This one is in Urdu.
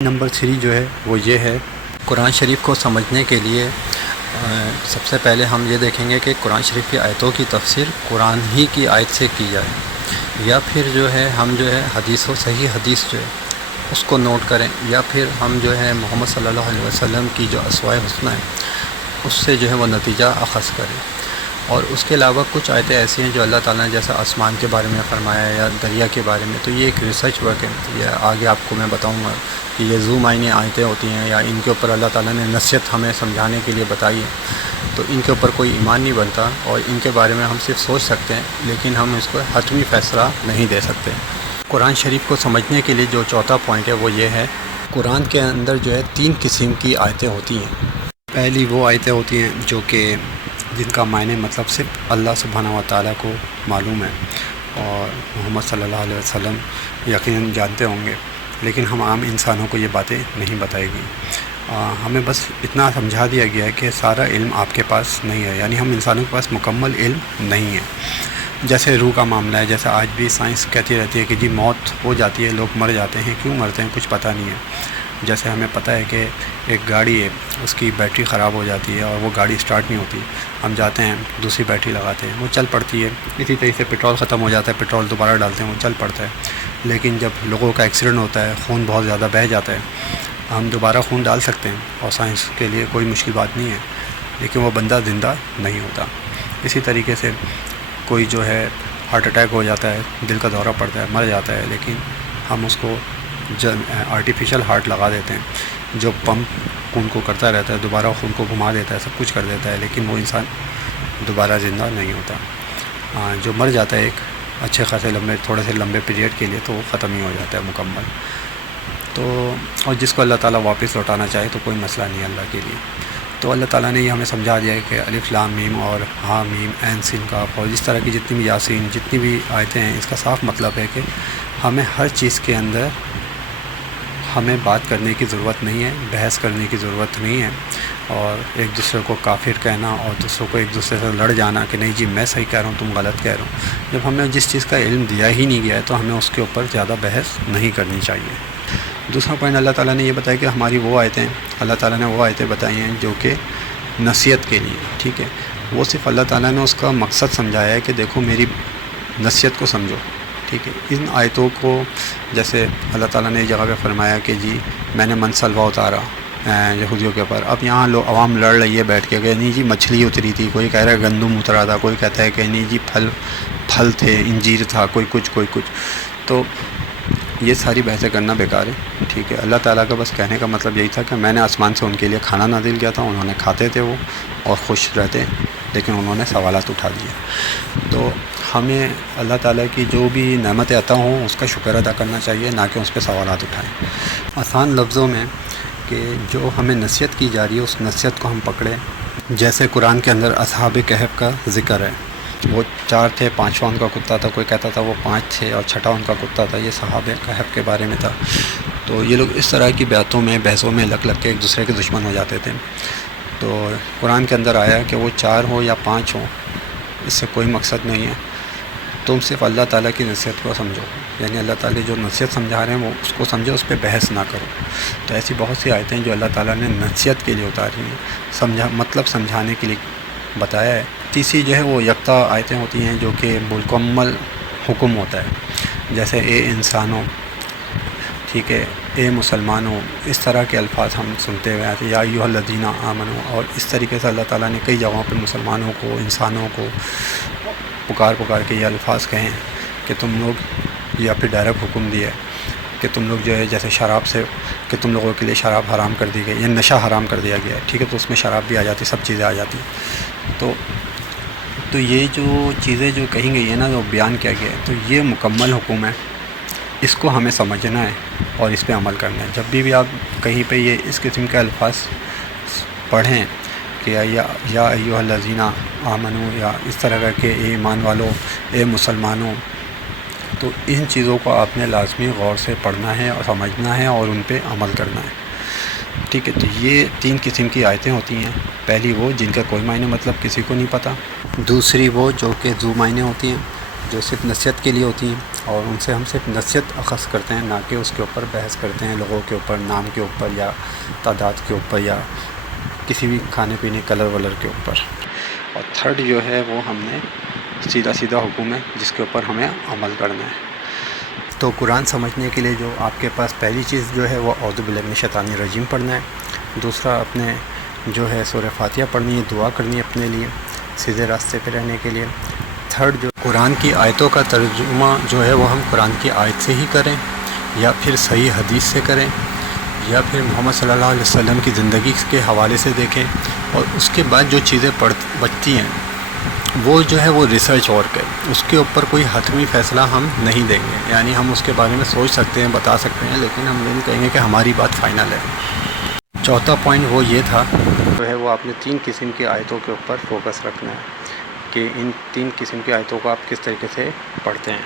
نمبر 3 جو ہے وہ یہ ہے، قرآن شریف کو سمجھنے کے لیے سب سے پہلے ہم یہ دیکھیں گے کہ قرآن شریف کی آیتوں کی تفسیر قرآن ہی کی آیت سے کی جائے، یا پھر جو ہے ہم جو ہے صحیح حدیث جو ہے اس کو نوٹ کریں، یا پھر ہم جو ہے محمد صلی اللہ علیہ وسلم کی جو اسوائے حسنہ ہے اس سے جو ہے وہ نتیجہ اخذ کریں۔ اور اس کے علاوہ کچھ آیتیں ایسی ہیں جو اللہ تعالیٰ نے جیسے آسمان کے بارے میں فرمایا ہے یا دریا کے بارے میں، تو یہ ایک ریسرچ ورک ہے، یہ آگے آپ کو میں بتاؤں گا کہ یہ ذو معنی آیتیں ہوتی ہیں یا ان کے اوپر اللہ تعالیٰ نے نصیحت ہمیں سمجھانے کے لیے بتائی ہے، تو ان کے اوپر کوئی ایمان نہیں بنتا اور ان کے بارے میں ہم صرف سوچ سکتے ہیں، لیکن ہم اس کو حتمی فیصلہ نہیں دے سکتے۔ قرآن شریف کو سمجھنے کے لیے جو چوتھا پوائنٹ ہے وہ یہ ہے، قرآن کے اندر جو ہے 3 قسم کی آیتیں ہوتی ہیں۔ پہلی وہ آیتیں ہوتی ہیں جو کہ جن کا معنی مطلب صرف اللہ سبحانہ و تعالیٰ کو معلوم ہے اور محمد صلی اللہ علیہ وسلم یقیناً جانتے ہوں گے، لیکن ہم عام انسانوں کو یہ باتیں نہیں بتائی گئی۔ ہمیں بس اتنا سمجھا دیا گیا ہے کہ سارا علم آپ کے پاس نہیں ہے، یعنی ہم انسانوں کے پاس مکمل علم نہیں ہے۔ جیسے روح کا معاملہ ہے، جیسے آج بھی سائنس کہتی رہتی ہے کہ جی موت ہو جاتی ہے، لوگ مر جاتے ہیں، کیوں مرتے ہیں کچھ پتہ نہیں ہے۔ جیسے ہمیں پتہ ہے کہ ایک گاڑی ہے، اس کی بیٹری خراب ہو جاتی ہے اور وہ گاڑی سٹارٹ نہیں ہوتی، ہم جاتے ہیں دوسری بیٹری لگاتے ہیں، وہ چل پڑتی ہے۔ اسی طریقے سے پیٹرول ختم ہو جاتا ہے، پیٹرول دوبارہ ڈالتے ہیں، وہ چل پڑتا ہے۔ لیکن جب لوگوں کا ایکسیڈنٹ ہوتا ہے، خون بہت زیادہ بہہ جاتا ہے، ہم دوبارہ خون ڈال سکتے ہیں اور سائنس کے لیے کوئی مشکل بات نہیں ہے، لیکن وہ بندہ زندہ نہیں ہوتا۔ اسی طریقے سے کوئی جو ہے ہارٹ اٹیک ہو جاتا ہے، دل کا دورہ پڑتا ہے، مر جاتا ہے، لیکن ہم اس کو آرٹیفیشل ہارٹ لگا دیتے ہیں جو پمپ خون کو کرتا رہتا ہے، دوبارہ خون کو گھما دیتا ہے، سب کچھ کر دیتا ہے، لیکن وہ انسان دوبارہ زندہ نہیں ہوتا۔ جو مر جاتا ہے ایک اچھے خاصے تھوڑے سے لمبے پیریڈ کے لیے، تو وہ ختم ہی ہو جاتا ہے مکمل۔ تو اور جس کو اللہ تعالیٰ واپس لوٹانا چاہے تو کوئی مسئلہ نہیں ہے اللہ کے لیے۔ تو اللہ تعالیٰ نے یہ ہمیں سمجھا دیا ہے کہ الف لام میم اور ہاں میم عین سین کاف اور اس طرح کی جتنی بھی یاسین جتنی بھی آیتیں ہیں، اس کا صاف مطلب ہے کہ ہمیں ہر چیز کے اندر ہمیں بات کرنے کی ضرورت نہیں ہے، بحث کرنے کی ضرورت نہیں ہے، اور ایک دوسرے کو کافر کہنا اور دوسروں کو ایک دوسرے سے لڑ جانا کہ نہیں جی میں صحیح کہہ رہا ہوں تم غلط کہہ رہے ہو۔ جب ہمیں جس چیز کا علم دیا ہی نہیں گیا ہے تو ہمیں اس کے اوپر زیادہ بحث نہیں کرنی چاہیے۔ دوسرا پوائنٹ اللہ تعالیٰ نے یہ بتایا کہ ہماری وہ آیتیں، اللہ تعالیٰ نے وہ آیتیں بتائی ہیں جو کہ نصیحت کے لیے، ٹھیک ہے، وہ صرف اللہ تعالیٰ نے اس کا مقصد سمجھایا ہے کہ دیکھو میری نصیحت کو سمجھو، ٹھیک ہے۔ ان آیتوں کو جیسے اللہ تعالیٰ نے ایک جگہ پہ فرمایا کہ جی میں نے منصلوہ اتارا یہودیوں کے اوپر، اب یہاں لوگ عوام لڑ رہی ہے بیٹھ کے کہ نہیں جی مچھلی اتری تھی، کوئی کہہ رہا ہے گندم اترا تھا، کوئی کہتا ہے کہ نہیں جی پھل تھے، انجیر تھا، کوئی کچھ۔ تو یہ ساری بحثیں کرنا بیکار ہے، ٹھیک ہے۔ اللہ تعالیٰ کا بس کہنے کا مطلب یہی تھا کہ میں نے آسمان سے ان کے لیے کھانا نازل کیا تھا، انہوں نے کھاتے تھے وہ اور خوش رہتے، لیکن انہوں نے سوالات اٹھا دیے۔ تو ہمیں اللہ تعالیٰ کی جو بھی نعمتیں عطا ہوں اس کا شکر ادا کرنا چاہیے، نہ کہ اس پہ سوالات اٹھائیں۔ آسان لفظوں میں کہ جو ہمیں نصیحت کی جا رہی ہے اس نصیحت کو ہم پکڑیں۔ جیسے قرآن کے اندر اصحاب کہف کا ذکر ہے، وہ 4 تھے، 5واں ان کا کتا تھا، کوئی کہتا تھا وہ 5 تھے اور 6واں ان کا کتا تھا، یہ صحاب کہف کے بارے میں تھا۔ تو یہ لوگ اس طرح کی باتوں میں بحثوں میں لگ کے ایک دوسرے کے دشمن ہو جاتے تھے۔ تو قرآن کے اندر آیا کہ وہ 4 ہوں یا 5 ہوں، اس سے کوئی مقصد نہیں ہے، تم صرف اللہ تعالیٰ کی نصیحت کو سمجھو، یعنی اللہ تعالیٰ جو نصیحت سمجھا رہے ہیں وہ اس کو سمجھو، اس پہ بحث نہ کرو۔ تو ایسی بہت سی آیتیں جو اللہ تعالیٰ نے نصیحت کے لیے اتاری ہیں، مطلب سمجھانے کے لیے بتایا ہے۔ تیسری جو ہے وہ یکتا آیتیں ہوتی ہیں جو کہ مکمل حکم ہوتا ہے، جیسے اے انسانوں، ٹھیک ہے، اے مسلمانوں، اس طرح کے الفاظ ہم سنتے ہوئے آتے ہیں، یا ایھا الذین آمنوا، اور اس طریقے سے اللہ تعالیٰ نے کئی جگہوں پر مسلمانوں کو، انسانوں کو پکار کے یہ الفاظ کہیں کہ تم لوگ، یا پھر ڈائریکٹ حکم دیا کہ تم لوگ جو ہے جیسے شراب سے کہ تم لوگوں کے لیے شراب حرام کر دی گئی، یا نشہ حرام کر دیا گیا ہے، ٹھیک ہے، تو اس میں شراب بھی آ جاتی، سب چیزیں آ جاتی۔ تو یہ جو چیزیں جو کہیں گئی ہیں نا، جو بیان کیا گیا ہے، تو یہ مکمل حکم ہے، اس کو ہمیں سمجھنا ہے اور اس پہ عمل کرنا ہے۔ جب بھی آپ کہیں پہ یہ اس قسم کے الفاظ پڑھیں کہ یا ایھا الذین آمنوا، یا اس طرح کا کہ اے ایمان والو، اے مسلمانوں، تو ان چیزوں کو آپ نے لازمی غور سے پڑھنا ہے اور سمجھنا ہے اور ان پہ عمل کرنا ہے، ٹھیک ہے۔ تو یہ 3 قسم کی آیتیں ہوتی ہیں۔ پہلی وہ جن کا کوئی معنی مطلب کسی کو نہیں پتہ، دوسری وہ جو کہ ذو معنی ہوتی ہیں جو صرف نصیحت کے لیے ہوتی ہیں، اور ان سے ہم صرف نصیحت اخذ کرتے ہیں، نہ کہ اس کے اوپر بحث کرتے ہیں، لوگوں کے اوپر، نام کے اوپر یا تعداد کے اوپر یا کسی بھی کھانے پینے کلر ولر کے اوپر۔ اور تھرڈ جو ہے وہ ہم نے سیدھا سیدھا حکم ہے جس کے اوپر ہمیں عمل کرنا ہے۔ تو قرآن سمجھنے کے لیے جو آپ کے پاس پہلی چیز جو ہے وہ اعوذ باللہ من الشیطان الرجیم پڑھنا ہے، دوسرا اپنے جو ہے سورہ فاتحہ پڑھنی ہے، دعا کرنی ہے اپنے لیے سیدھے راستے پہ رہنے کے لیے۔ تھرڈ جو قرآن کی آیتوں کا ترجمہ جو ہے وہ ہم قرآن کی آیت سے ہی کریں یا پھر صحیح حدیث سے کریں یا پھر محمد صلی اللہ علیہ وسلم کی زندگی کے حوالے سے دیکھیں، اور اس کے بعد جو چیزیں بچتی ہیں وہ جو ہے وہ ریسرچ اور کریں، اس کے اوپر کوئی حتمی فیصلہ ہم نہیں دیں گے، یعنی ہم اس کے بارے میں سوچ سکتے ہیں، بتا سکتے ہیں، لیکن ہم یہ نہیں کہیں گے کہ ہماری بات فائنل ہے۔ چوتھا پوائنٹ وہ یہ تھا جو ہے وہ آپ نے 3 قسم کی آیتوں کے اوپر فوکس رکھنا ہے کہ ان 3 قسم کی آیتوں کو آپ کس طریقے سے پڑھتے ہیں۔